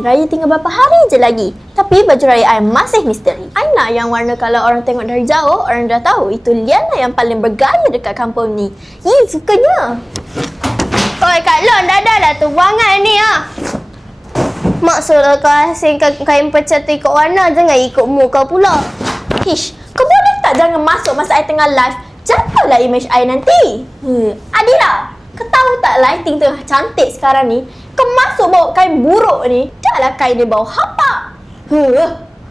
Raya tinggal berapa hari je lagi. Tapi baju raya I masih misteri. I nak yang warna kalau orang tengok dari jauh, orang dah tahu itu Liana yang paling bergaya dekat kampung ni. Sukanya. Oi Kak Lon, dah lah tu buangan ni Mak suruh kau asingkan kain pecat tu ikut warna, jangan ikut muka pula. Ish, kau boleh tak jangan masuk masa I tengah live? Jatuhlah image I nanti. Adila, kau tahu tak lighting tengah cantik sekarang ni? Kau masuk bawa kain buruk ni, dahlah kain dia bau hapak.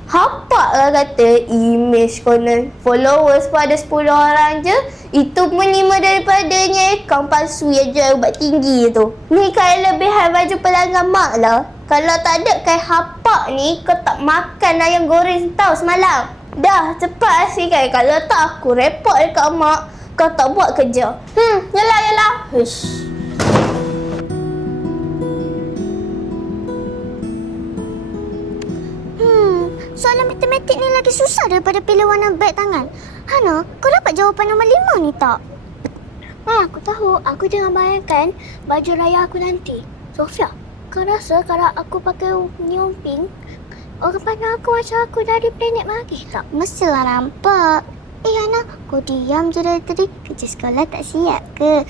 Hapak lah kata, image konon followers pada 10 orang je. Itu pun 5 daripadanya akaun palsu yang jual ubat tinggi tu. Ni kain lebihan baju pelanggan mak lah. Kalau tak ada kain hapak ni, kau tak makan ayam goreng tau semalam. Dah, cepat asingkan. Kalau tak aku report dekat mak. Kau tak buat kerja. Yalah. Hush. Soalan matematik ni lagi susah daripada pilih warna beg tangan. Hana, kau dapat jawapan nombor 5 ni tak? Aku tahu. Aku jangan bayangkan baju raya aku nanti. Sofia, kau rasa kalau aku pakai neon pink, orang pandang aku macam aku dari planet Marikh tak? Mestilah nampak. Hana, kau diam je dari tadi. Kerja sekolah tak siap ke?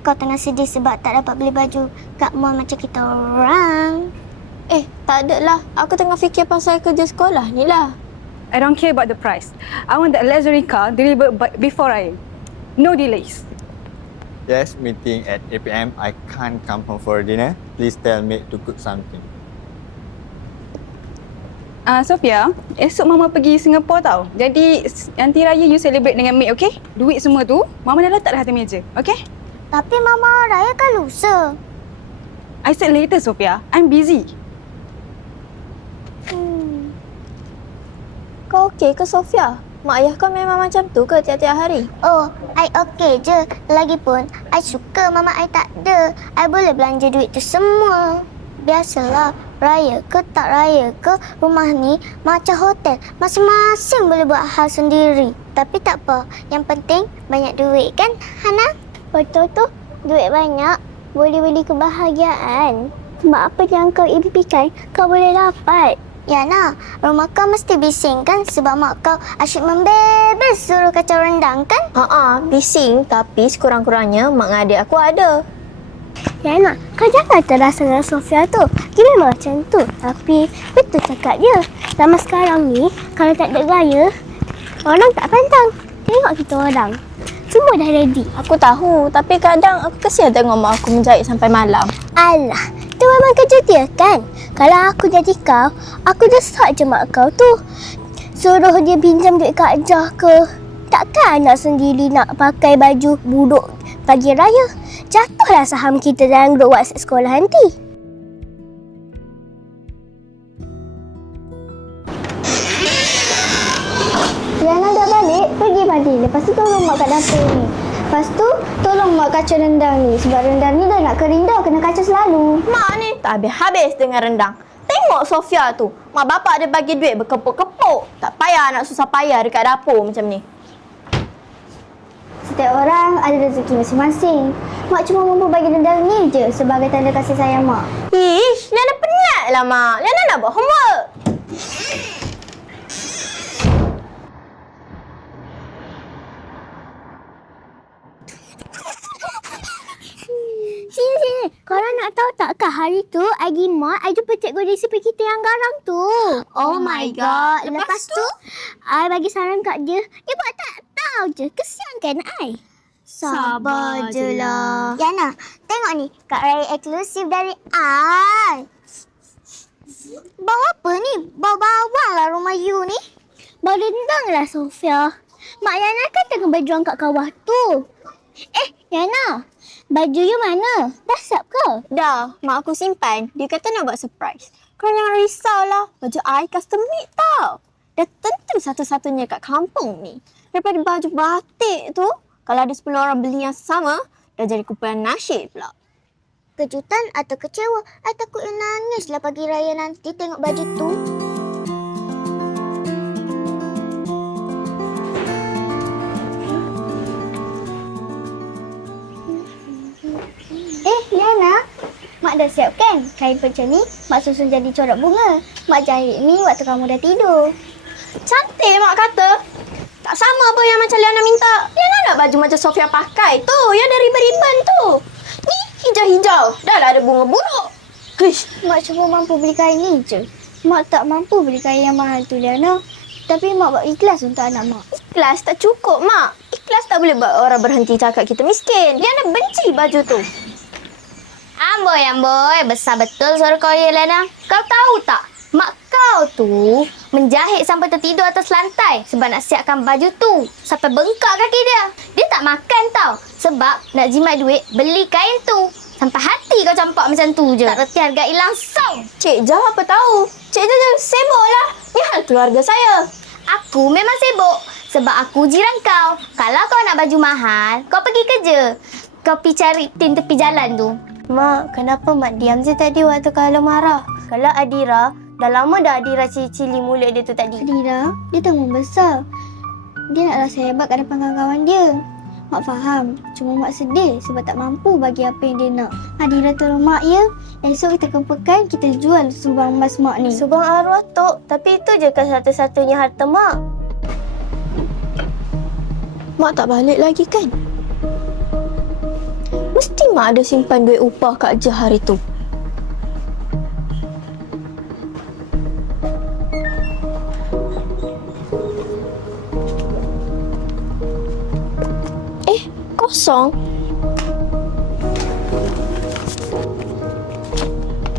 Kau tengah sedih sebab tak dapat beli baju kat mall macam kita orang. Tak ada lah. Aku tengah fikir pasal kerja sekolah ni lah. I don't care about the price. I want the luxury car delivered before Raya. No delays. Yes, meeting at 8 p.m. I can't come home for dinner. Please tell maid to cook something. Sofia, esok Mama pergi Singapore tau. Jadi nanti Raya you celebrate dengan maid, okay? Duit semua tu Mama dah letak dah atas meja, okay? Tapi Mama Raya kan lusa. I said later, Sofia. I'm busy. Kau okey ke Sofia? Mak ayah kau memang macam tu ke tiap-tiap hari? Oh, I okey je. Lagipun, I suka mama I tak ada. I boleh belanja duit tu semua. Biasalah, raya ke tak raya ke, rumah ni macam hotel. Masing-masing boleh buat hal sendiri. Tapi tak apa. Yang penting, banyak duit kan, Hana? Betul tu. Duit banyak boleh beli kebahagiaan. Sebab apa yang kau impikan, kau boleh dapat. Yana, rumah kau mesti bising kan sebab mak kau asyik membebas suruh kacau rendang kan? Bising tapi sekurang-kurangnya mak dan adik aku ada. Yana, kau jangan terasa dengan Sofia tu. Dia memang macam tu. Tapi betul cakap dia. Zaman sekarang ni, kalau tak ada gaya, orang tak pandang. Tengok kita orang. Semua dah ready. Aku tahu tapi kadang aku kesian tengok mak aku menjahit sampai malam. Alah, tu memang kerja dia kan? Kalau aku jadi kau, aku desak je mak kau tu. Suruh dia pinjam duit Kak Jah ke. Takkan anak sendiri nak pakai baju buduk pagi raya. Jatuhlah saham kita dalam grup WhatsApp sekolah nanti. Yana dah balik, pergi mandi. Lepas tu tolong mak kat dapur ni. Lepas tu, tolong mak kacau rendang ni. Sebab rendang ni dah nak kering dah, kena kacau selalu. Mak ni tak habis-habis dengan rendang. Tengok Sofia tu. Mak bapak dia bagi duit berkepuk-kepuk. Tak payah nak susah payah dekat dapur macam ni. Setiap orang ada rezeki masing-masing. Mak cuma mampu bagi rendang ni je sebagai tanda kasih sayang mak. Ish, Liana penat lah mak. Liana nak buat homework. Sini. Korang nak tahu tak ke hari tu, I pergi mall, I jumpa cikgu resipi kita yang garang tu. Oh my God. Lepas tu, I bagi saran kat dia. Dia buat tak tahu je. Kesian kan I? Sabar je lah. Yana, tengok ni. Kak Raya eksklusif dari I. Bau apa ni? Bau bawang lah rumah you ni. Bau rendang lah Sofia. Mak Yana kan tengah berjuang kat kawah tu. Yana, baju you mana? Dah siap ke? Dah, mak aku simpan. Dia kata nak buat surprise. Kau jangan risaulah. Baju I custom made tau. Dah tentu satu-satunya kat kampung ni. Daripada baju batik tu, kalau ada 10 orang beli yang sama, dah jadi kumpulan nasyid pula. Kejutan atau kecewa? I takut you nangis lah pagi raya nanti tengok baju tu. Yana, Mak Mak dah siapkan kain pecah ni. Mak susun jadi corak bunga. Mak jahit ni waktu kamu dah tidur. Cantik mak kata. Tak sama apa yang macam Liana minta. Liana nak baju macam Sofia pakai tu. Yang ada ribbon-ribbon tu. Ni hijau-hijau. Dah lah ada bunga buruk. Hish. Mak cuma mampu beli kain ni je. Mak tak mampu beli kain yang mahal tu, Liana. Tapi mak buat ikhlas untuk anak mak. Ikhlas tak cukup mak. Ikhlas tak boleh buat orang berhenti cakap kita miskin. Liana benci baju tu. Amboi. Besar betul suara kau ya, Liana. Kau tahu tak? Mak kau tu menjahit sampai tertidur atas lantai sebab nak siapkan baju tu. Sampai bengkak kaki dia. Dia tak makan tau. Sebab nak jimat duit beli kain tu. Sampai hati kau campak macam tu je. Tak reti hargai langsung. Cik Jah apa tahu? Cik Jah jangan sibuk lah. Ni hal keluarga saya. Aku memang sibuk. Sebab aku jiran kau. Kalau kau nak baju mahal, kau pergi kerja. Kau pergi cari tin tepi jalan tu. Mak, kenapa Mak diam je tadi waktu kalau marah? Kalau Adira, dah lama dah Adira cili-cili mulut dia tu tadi. Adira, dia dah membesar. Dia nak rasa hebat kat depan kawan-kawan dia. Mak faham. Cuma Mak sedih sebab tak mampu bagi apa yang dia nak. Adira tolong Mak ya. Esok kita kumpulkan, kita jual sumbang emas Mak ni. Subang arwah Tok. Tapi itu je kan satu-satunya harta Mak. Mak tak balik lagi kan? Mesti Mak ada simpan duit upah Kak Jah hari tu. Kosong.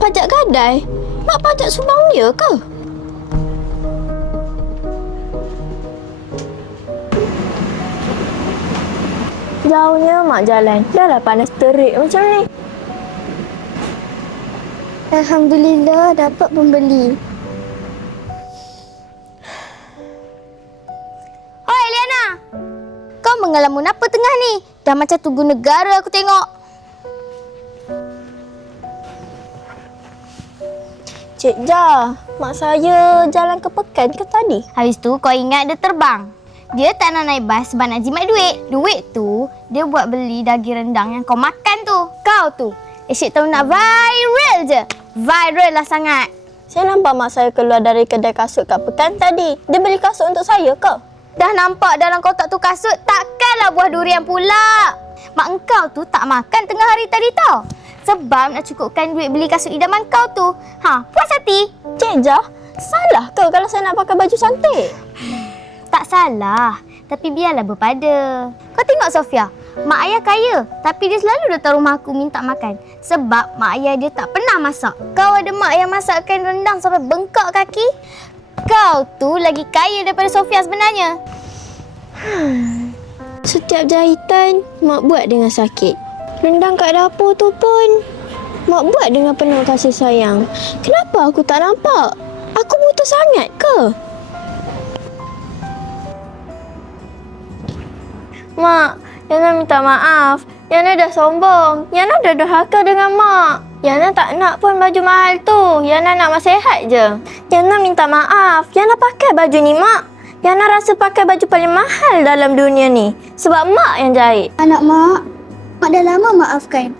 Pajak gadai? Mak pajak sumbang dia ke? Jauhnya Mak jalan. Dah lah panas terik macam ni. Alhamdulillah dapat pembeli. Hoi Liana. Kau mengelamun apa tengah ni? Dah macam tugu negara aku tengok. Cik Jah, mak saya jalan ke Pekan ke tadi? Habis tu kau ingat dia terbang. Dia tak nak naik bas sebab nak jimat duit. Duit tu dia buat beli daging rendang yang kau makan tu. Kau tu asyik tahu nak viral je. Viral lah sangat. Saya nampak mak saya keluar dari kedai kasut kat Pekan tadi. Dia beli kasut untuk saya ke? Dah nampak dalam kotak tu kasut, takkanlah buah durian pula. Mak engkau tu tak makan tengah hari tadi tau. Sebab nak cukupkan duit beli kasut idaman kau tu. Puas hati? Cik Jah, salah ke kalau saya nak pakai baju cantik? Tak salah. Tapi biarlah berpada. Kau tengok Sofia. Mak ayah kaya. Tapi dia selalu datang rumah aku minta makan. Sebab mak ayah dia tak pernah masak. Kau ada mak yang masakkan rendang sampai bengkak kaki. Kau tu lagi kaya daripada Sofia sebenarnya. Setiap jahitan, mak buat dengan sakit. Rendang kat dapur tu pun, mak buat dengan penuh kasih sayang. Kenapa aku tak nampak? Aku buta sangat ke? Mak, Yana minta maaf. Yana dah sombong. Yana dah derhaka dengan mak. Yana tak nak pun baju mahal tu. Yana nak mak sihat je. Yana minta maaf. Yana pakai baju ni, mak. Yana rasa pakai baju paling mahal dalam dunia ni. Sebab mak yang jahit. Anak mak dah lama maafkan.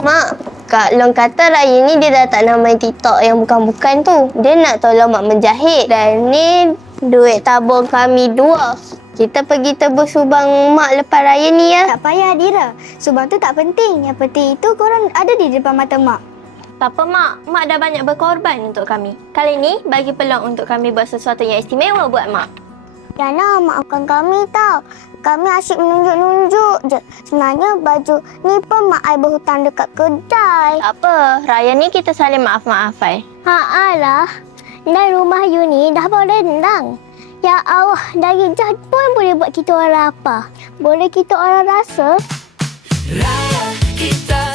Mak, Kak Long kata Raya ni dia dah tak nak main TikTok yang bukan-bukan tu. Dia nak tolong mak menjahit. Dan ni duit tabung kami dua. Kita pergi tebus subang mak lepas raya ni ya. Tak payah Adira. Subang tu tak penting. Yang penting itu korang ada di depan mata mak. Tak apa, mak. Mak dah banyak berkorban untuk kami. Kali ni, bagi peluang untuk kami buat sesuatu yang istimewa buat mak. Yana, maafkan kami tau. Kami asyik menunjuk-nunjuk je. Sebenarnya baju ni pun mak ai berhutang dekat kedai. Tak apa. Raya ni kita saling maaf-maafai. Alah. Dan rumah you ni dah bawa rendang. Ya Allah, daging jahat pun boleh buat kita orang lapar. Boleh kita orang rasa. Raya kita